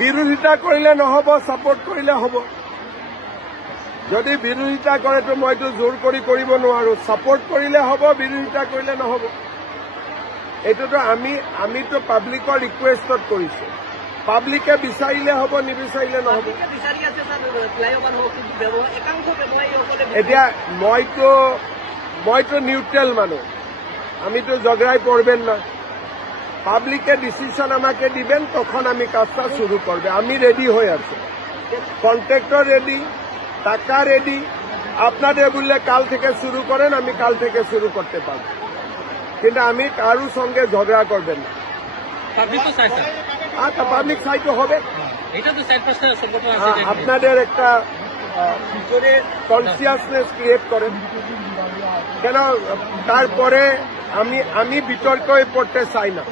বিৰোধিতা কৰিলে নহব, ছাপোৰ্ট কৰিলে হ'ব। যদি বিৰোধিতা কৰে তো মইতো জোৰ কৰি কৰিব নোৱাৰো। ছাপোৰ্ট কৰিলে হ'ব, বিৰোধিতা কৰিলে নহব। এইটোতো আমিতো পাব্লিকৰ ৰিকুৱেষ্টত কৰিছো। পাব্লিকে বিচাৰিলে হ'ব, নিবিচাৰিলে নহব। এতিয়া মইতো নিউট্ৰেল মানুহ, আমিতো ঝগড়ায় পড়বেন না। পাবলিকে ডিসিশন আমাকে দিবেন, তখন আমি কাজটা শুরু করবে। আমি রেডি হয়ে আছি, কন্ট্রাক্টর রেডি, টাকা রেডি। আপনাদের বললে কাল থেকে শুরু করেন, আমি কাল থেকে শুরু করতে পারব, কিন্তু আমি কারোর সঙ্গে ঝগড়া করবেন না। আচ্ছা, পাবলিক সাইটও হবে, আপনাদের একটা কনসিয়াসনেস ক্রিয়েট করেন। কেন তারপরে আমি বিতর্কে পড়তে চাই না।